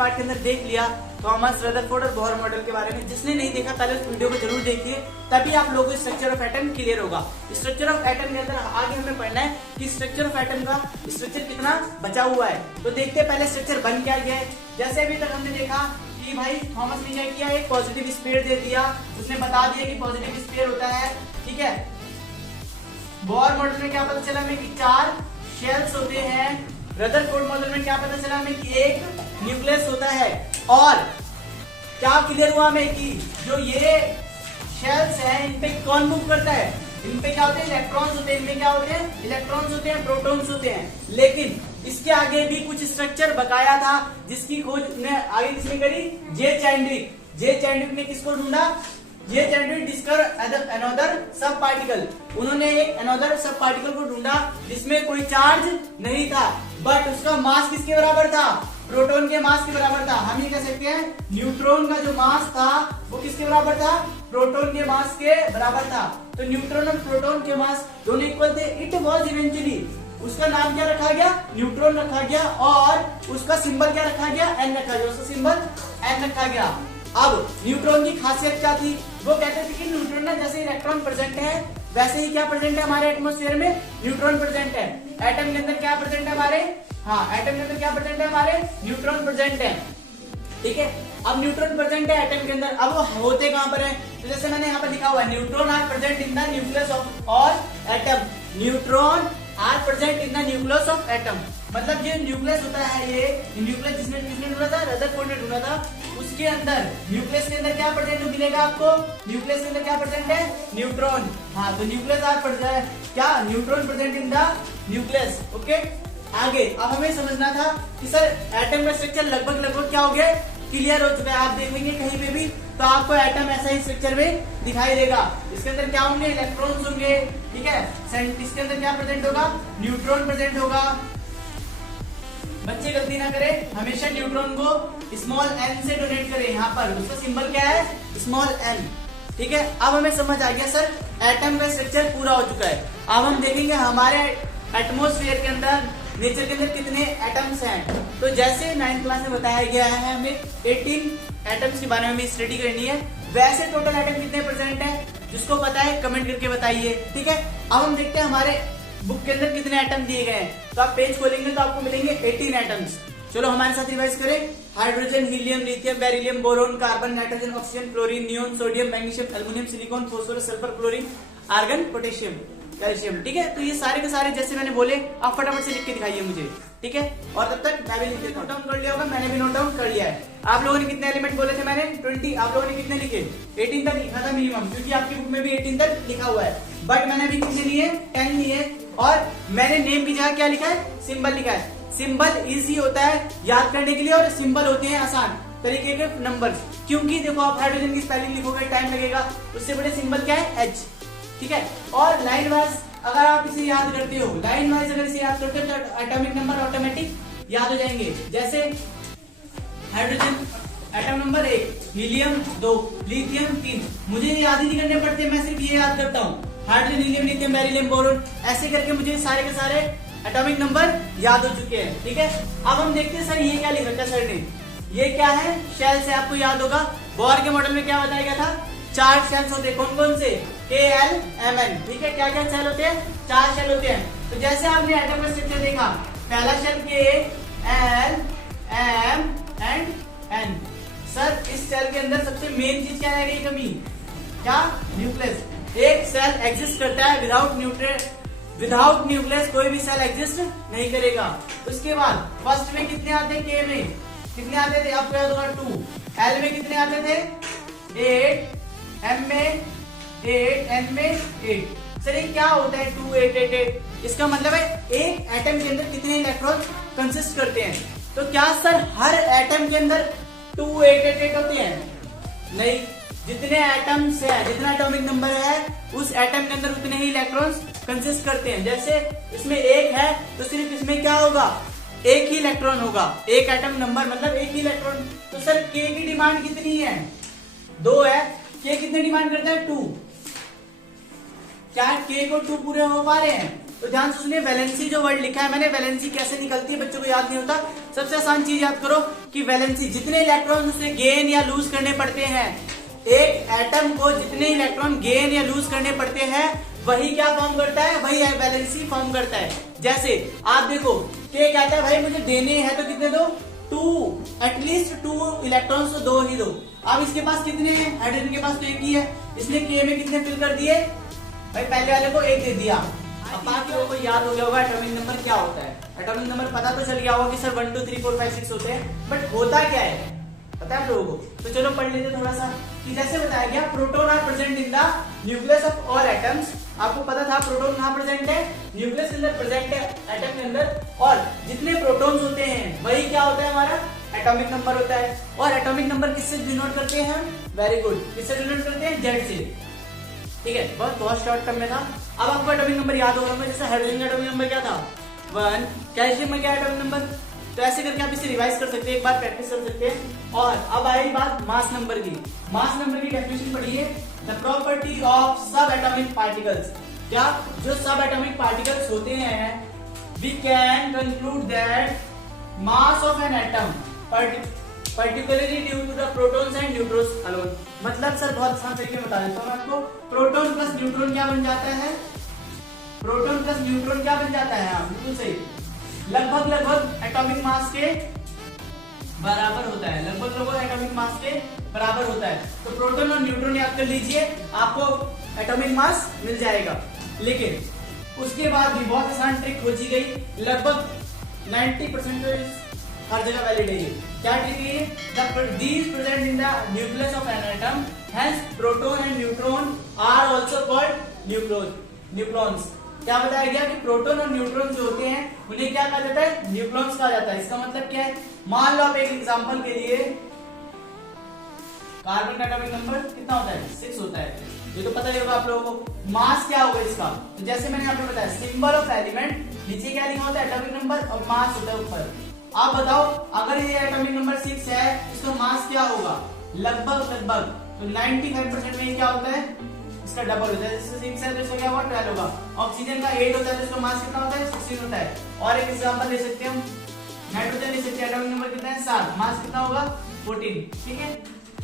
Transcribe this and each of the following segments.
Part के अंदर देख लिया थॉमस रदरफोर्ड और बोहर मॉडल के बारे में। जिसने नहीं देखा पहले उस वीडियो को जरूर देखिए, तभी आप लोगों को स्ट्रक्चर ऑफ एटम क्लियर होगा। स्ट्रक्चर ऑफ एटम के अंदर आगे हमें पढ़ना है कि स्ट्रक्चर ऑफ एटम का स्ट्रक्चर कितना बचा हुआ है। तो देखते हैं पहले स्ट्रक्चर बन क्या गया है। जैसे अभी तक हमने देखा कि भाई थॉमस ने क्या किया, एक पॉजिटिव स्पेयर दे दिया, उसने बता दिया कि पॉजिटिव स्पेयर होता है, ठीक है। बोहर मॉडल में क्या पता चला हमें कि 4 शेल्स होते हैं। रदरफोर्ड मॉडल में क्या पता चला हमें कि एक न्यूक्लियस होता है। और क्या क्लियर हुआ हमें कि जो ये शेल्स हैं इन पे कौन मूव करता है, इन पे क्या होते हैं, इलेक्ट्रॉन्स होते हैं। इनमें क्या होते हैं, इलेक्ट्रॉन्स होते हैं, प्रोटॉन्स होते हैं। लेकिन इसके आगे भी कुछ स्ट्रक्चर बकाया था जिसकी खोज ने आगे किसने करी, जे चैंडविक। जे चैंडविक ने किसको ढूंढा, ये चैंडविक डिस्कवर अनदर सब पार्टिकल। उन्होंने एक अनदर सब पार्टिकल को ढूंढा जिसमें कोई चार्ज नहीं था, बट उसका मास किसके बराबर था, प्रोटॉन के मास के बराबर था। हम ये कह सकते हैं न्यूट्रॉन का जो मास था वो किसके बराबर था, प्रोटॉन के मास के बराबर था। तो न्यूट्रॉन और प्रोटॉन के मास दोनों इक्वल थे। इट वाज इवेंचुअली, उसका नाम क्या रखा गया, न्यूट्रॉन रखा गया, और उसका सिंबल क्या रखा गया, एन रखा गया, उसका सिंबल एन रखा गया। अब न्यूट्रॉन की खासियत क्या थी, वो कहते थे कि न्यूट्रॉन में जैसे इलेक्ट्रॉन प्रेजेंट है वैसे ही क्या प्रेजेंट है हमारे एटमॉस्फेयर में, न्यूट्रॉन प्रेजेंट है। एटम के अंदर क्या प्रेजेंट है हमारे, हाँ एटम के अंदर क्या प्रेजेंट है हमारे, न्यूट्रॉन प्रेजेंट है, ठीक है। अब न्यूट्रॉन प्रेजेंट है एटम के अंदर, अब वो होते कहां पर है, तो जैसे मैंने यहाँ पर लिखा हुआ है neutron are present in the nucleus of all atom. Neutron are present in the nucleus of atom, मतलब ये न्यूक्लियस होता है, ये न्यूक्लियस जिसने किसने ढूंढा था, रदरफोर्ड ने ढूंढा था। उसके अंदर न्यूक्लियस के अंदर क्या प्रेजेंट मिलेगा आपको, न्यूक्लियस के अंदर क्या प्रेजेंट है, न्यूट्रॉन। हाँ तो न्यूक्लियस आर प्रेजेंट, क्या neutron present in the nucleus, okay. आगे अब हमें समझना था कि सर एटम का स्ट्रक्चर लगभग क्या हो गया, क्लियर हो चुका है। आप देखेंगे कहीं पे भी तो आपको एटम ऐसा ही स्ट्रक्चर में दिखाई देगा। इसके अंदर क्या होंगे, इलेक्ट्रॉन्स होंगे, ठीक है। इसके अंदर क्या प्रेजेंट होगा, न्यूट्रॉन प्रेजेंट होगा। बच्चे गलती ना करें, हमेशा न्यूट्रॉन को स्मॉल एन से डोनेट करें। यहाँ पर उसका सिंबल क्या है, स्मॉल एन, ठीक है। अब हमें समझ आ गया सर एटम का स्ट्रक्चर पूरा हो चुका है। अब हम देखेंगे हमारे एटमॉस्फेयर के अंदर, नेचर के अंदर कितने एटम्स हैं। तो जैसे 9th क्लास में बताया गया है हमें 18 एटम्स के बारे में स्टडी करनी है, वैसे टोटल एटम कितने प्रेजेंट है, जिसको पता है कमेंट करके बताइए, ठीक है। अब हम देखते हैं हमारे बुक के अंदर कितने एटम दिए गए हैं। तो आप पेज खोलेंगे तो आपको मिलेंगे 18 एटम्स। चलो हमारे साथ रिवाइज करें। Hydrogen, helium, lithium, beryllium, boron, carbon, nitrogen, oxygen, chlorine, neon, sodium, magnesium, aluminium, silicon, phosphorus, sulphur, chlorine, argon, potassium, calcium, ठीक है। तो ये सारे के सारे जैसे मैंने बोले आप फटाफट से लिख के दिखाइए मुझे, ठीक है। और तब तक मैं भी लिख देता हूं, नोट डाउन कर लिया होगा, मैंने भी नोट डाउन कर लिया है। आप लोगों ने कितने एलिमेंट बोले थे, मैंने 20, आप लोगों ने कितने लिखे, 18 तक लिखा था मिनिमम, क्योंकि आपकी बुक में भी 18 तक लिखा हुआ है। बट मैंने अभी कितने लिए, 10 लिए, और मैंने नेम की जगह क्या लिखा है, सिंबल लिखा है। सिंबल इजी होता है याद करने के लिए, और सिंबल होते हैं आसान तरीके के नंबर, क्योंकि देखो आप हाइड्रोजन की स्पेलिंग लिखोगे टाइम लगेगा, उससे बड़े सिंबल क्या है, एच, ठीक है। और लाइन वाइज अगर आप इसे याद करते हो, लाइन वाइज अगर इसे याद करते हो तो एटॉमिक नंबर ऑटोमेटिक याद हो जाएंगे। जैसे hydrogen atom number 1, helium 2, lithium 3, मुझे ये याद ही नहीं करने पड़ते, मैं सिर्फ ये याद करता हूँ, hydrogen, helium, lithium, beryllium, boron, ऐसे करके मुझे सारे के सारे एटॉमिक नंबर याद हो चुके हैं, ठीक है। अब हम देखते हैं सर ये क्या लिख रखा है सर ने, ये क्या है, शेल से आपको याद होगा। बोहर के मॉडल में क्या बताया गया था, 4 शेल्स होते हैं, कौन कौन से, KLMN, ठीक है। क्या क्या शेल होते हैं, 4 शेल होते हैं। तो जैसे आपने एटम का स्ट्रक्चर देखा, पहला shell K, L, M and N। Sir इस सेल के अंदर सबसे मेन चीज क्या रह गई कमी, क्या, न्यूक्लियस। एक सेल एग्जिस्ट करता है विदाउट न्यूक्लियस कोई भी सेल एग्जिस्ट नहीं करेगा। उसके बाद फर्स्ट में कितने आते हैं, K में कितने आते थे, आपको याद होगा 2, L में कितने आते थे 8, M में 8, N में 8। सर ये क्या होता है 2, 8, 8, 8, इसका मतलब है एक एटम के अंदर कितने इलेक्ट्रॉन कंसिस्ट करते हैं। तो क्या सर हर एटम के अंदर 2, 8, 8, 8 होते हैं, नहीं, जितने एटम्स है, जितना एटॉमिक नंबर है उस एटम के अंदर उतने ही इलेक्ट्रॉन्स कंसिस्ट करते हैं। जैसे इसमें 1 है तो सिर्फ इसमें क्या होगा, एक ही इलेक्ट्रॉन होगा, एक एटम नंबर मतलब एक ही इलेक्ट्रॉन। तो सर K की डिमांड कितनी है, 2 है, K कितने डिमांड करता है 2, क्या K को 2 पूरे हो पा रहे हैं, तो ध्यान से सुनिए, वैलेंसी जो वर्ड लिखा है मैंने, वैलेंसी कैसे निकलती है बच्चों को याद नहीं होता। सबसे आसान चीज याद करो कि वैलेंसी जितने इलेक्ट्रॉन उसे गेन या लूज करने पड़ते हैं, एक एटम को जितने इलेक्ट्रॉन गेन या लूज करने पड़ते हैं वही क्या फॉर्म करता है, वही वैलेंसी फॉर्म करता है। जैसे आप देखो के कहता है भाई मुझे देने हैं तो कितने दो, 2, एटलीस्ट 2 इलेक्ट्रॉन्स तो 2 ही दो। अब इसके पास कितने हैं, हाइड्रोजन के पास तो एक ही है, इसने के में कितने फिल कर दिए भाई, पहले वाले को 1 दे दिया। अब बाकी लोगों को याद हो गया होगा एटॉमिक नंबर क्या होता है। एटॉमिक नंबर पता तो चल गया होगा कि सर 1 2 3 4 5 6 होते हैं, बट होता क्या है पता है आप लोगों को। तो चलो पढ़ लेते थोड़ा सा कि जैसे बताया गया proton are present in the nucleus of all atoms. आपको पता था प्रोटॉन कहां प्रेजेंट है, न्यूक्लियस के अंदर प्रेजेंट है, एटम के अंदर, और जितने प्रोटॉन्स होते हैं वही क्या होता है हमारा एटॉमिक नंबर होता है। और एटॉमिक नंबर किससे डिनोट करते हैं हम, वेरी गुड, किससे डिनोट करते हैं, जेड से। ठीक है, बहुत शॉर्ट टर्म में था। अब आपको एटॉमिक नंबर याद होगा, जैसे हाइड्रोजन का एटॉमिक नंबर क्या था 1, कैल्शियम में क्या एटॉमिक नंबर, तो ऐसे करके आप इसे रिवाइज कर सकते हैं, एक बार प्रैक्टिस कर सकते हैं। और अब आई बात मास नंबर की। मास नंबर की डेफिनेशन पढ़िए, the property of sub atomic particles. क्या जो सब एटॉमिक पार्टिकल्स होते हैं, we can conclude that mass of an atom particularly due to the protons and neutrons alone। मतलब सर बहुत आसान तरीके में बता देता हूँ आपको, प्रोटॉन प्लस न्यूट्रॉन क्या बन जाता है, प्रोटॉन प्लस न्यूट्रॉन क्या बन जाता है, आप बिल्कुल सही, लगभग एटॉमिक मास के बराबर होता है, लगभग एटॉमिक मास के बराबर होता है। तो प्रोटॉन और न्यूट्रॉन याद कर लीजिए, आपको एटॉमिक मास मिल जाएगा। लेकिन उसके बाद भी बहुत आसान ट्रिक खोजी गई, लगभग 90% हर जगह वैलिड है ये। क्या ट्रिक है ये, these present in the nucleus of an atom, hence proton and neutron are also called न्यूक्लॉन्स। क्या बताया गया कि प्रोटॉन और न्यूट्रॉन जो होते हैं उन्हें क्या कहा जाता है, न्यूक्लॉन्स कहा जाता है। इसका मतलब क्या है, मान लो आप एक एग्जांपल के लिए कार्बन का एटॉमिक नंबर कितना होता है, 6 होता है, ये तो पता ही होगा आप लोगों को। मास क्या होगा इसका, तो जैसे मैंने आपको बताया सिंबल ऑफ एलिमेंट, नीचे क्या लिखा होता है एटॉमिक नंबर, और मास होता है ऊपर। आप बताओ अगर ये एटॉमिक नंबर 6 है, इसका मास क्या होगा, लगभग तो 95% में क्या होता है, इसका डबल होता है। जैसे 6 है तो इसका क्या होगा 12 होगा। ऑक्सीजन का 8 होता है तो इसका मास कितना होता है, 16 होता है। और एक एग्जांपल ले सकते हैं हम, नाइट्रोजन ले सकते हैं, एटॉमिक नंबर कितना है 7, मास कितना होगा 14। ठीक है,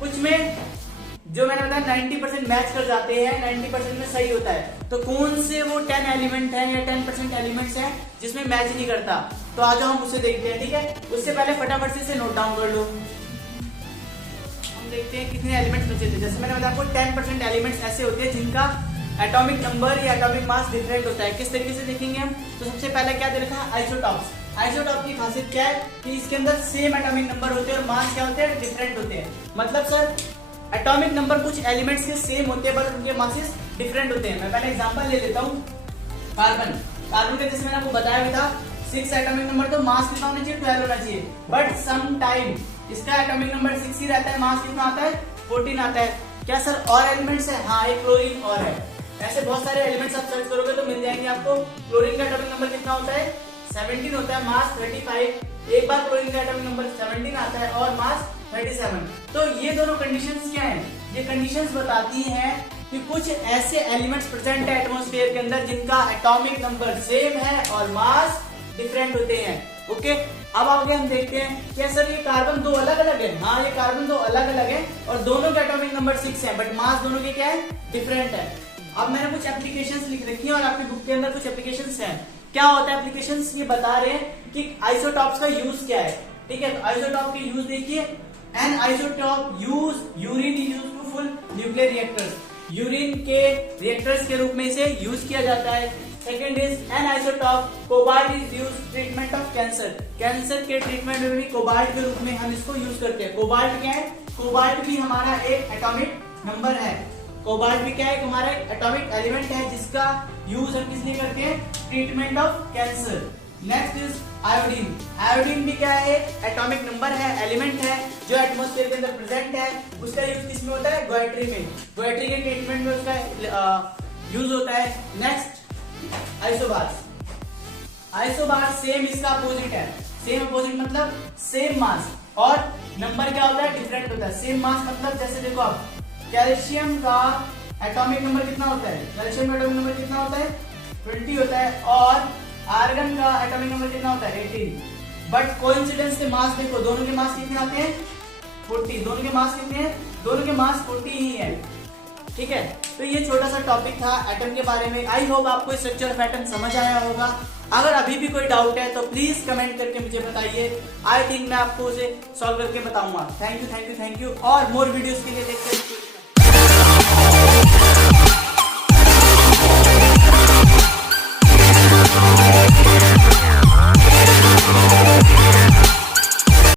कुछ में जो मैंने बताया 90% मैच कर जाते हैं, 90% में सही होता है। तो कौन से वो 10 एलिमेंट है या 10% एलिमेंट्स हैं जिसमें मैच नहीं करता, तो आज हम उसे देखते हैं। ठीक है, उससे पहले फटाफट से नोट डाउन कर लो। हम देखते हैं कितने एलिमेंट्स बचे थे। जैसे मैंने बताया आपको 10% एलिमेंट्स ऐसे होते हैं जिनका एटॉमिक नंबर या एटॉमिक मास डिफरेंट होता है। किस तरीके से देखेंगे हम, तो सबसे पहले क्या दे रखा है, आइसोटॉप्स। आइसोटॉप की खासियत क्या है कि इसके अंदर सेम एटॉमिक नंबर होते हैं और मास क्या होते हैं, डिफरेंट होते हैं। मतलब सर एटॉमिक नंबर कुछ एलिमेंट्स के सेम होते हैं पर उनके मासेस डिफरेंट होते हैं। मैं पहले एग्जांपल ले लेता हूँ, कार्बन का जैसे मैंने आपको बताया भी था 6 एटॉमिक नंबर, तो मास कितना होना चाहिए, 12 होना चाहिए। बट सम टाइम इसका एटॉमिक नंबर 6 ही रहता है, मास कितना आता है, 14 आता है। क्या सर और एलिमेंट्स है, हाँ एक क्लोरीन और है। ऐसे बहुत सारे एलिमेंट्स आप सर्च करोगे तो मिल जाएंगे आपको। क्लोरीन का एटॉमिक नंबर कितना होता है, 17 होता है, मास 35। एक बार क्लोरीन का एटॉमिक नंबर 17 आता है और मास 37। तो ये दोनों कंडीशंस क्या हैं, ये कंडीशंस बताती हैं कि कुछ ऐसे एलिमेंट्स प्रेजेंट है एटमॉस्फेयर के अंदर जिनका एटॉमिक नंबर सेम है और मास डिफरेंट होते हैं। ओके, अब आगे हम देखते हैं क्या सर ये कार्बन 2 अलग अलग है, हाँ ये कार्बन 2 अलग अलग है और दोनों का एटॉमिक नंबर 6 है, बट मास दोनों के क्या है, डिफरेंट है। अब मैंने कुछ एप्लीकेशंस लिख रखी है और आपकी बुक के अंदर कुछ एप्लीकेशंस हैं। क्या होता है एप्लीकेशंस, ये बता रहे हैं कि आइसोटॉप्स का यूज क्या है। ठीक है, तो आइसोटॉप के यूज देखिए, an isotope use urine is used to fuel nuclear reactors, urine के रिएक्टर्स के रूप में इसे यूज किया जाता है। Second is an isotope cobalt is used treatment of cancer, cancer के ट्रीटमेंट में भी कोबाल्ट के रूप में हम इसको यूज करते हैं। कोबाल्ट क्या है, कोबाल्ट भी हमारा एक एटॉमिक नंबर है। कोबाल्ट भी क्या है, हमारा एक एटॉमिक एलिमेंट है जिसका यूज हम किस लिए करते हैं, treatment of cancer. Next is iodine, iodine भी क्या है, एटॉमिक नंबर है, एलिमेंट है जो एटमॉस्फेयर के अंदर प्रेजेंट है। उसका यूज किसमें होता है, गोएट्री में, गोएट्री के ट्रीटमेंट में उसका यूज होता है। नेक्स्ट आइसोबार्स, आइसोबार्स सेम इसका अपोजिट है, सेम अपोजिट मतलब सेम मास और नंबर क्या होता है, डिफरेंट होता है। सेम मास मतलब जैसे देखो आप कैल्शियम का एटॉमिक नंबर कितना होता है, कैल्शियम का एटॉमिक नंबर कितना होता है 20 होता है और आर्गन का एटॉमिक नंबर कितना होता है 18। बट कोइंसिडेंस से मास देखो, दोनों के मास कितने आते हैं 40। दोनों के मास कितने हैं, दोनों के मास 40 ही है। ठीक है, तो ये छोटा सा टॉपिक था एटम के बारे में। आई होप आपको स्ट्रक्चर ऑफ एटम समझ आया होगा। अगर अभी भी कोई डाउट है तो प्लीज कमेंट करके मुझे बताइए। आई थिंक मैं आपको उसे सॉल्व करके बताऊंगा। थैंक यू और मोर वीडियोस के लिए देखते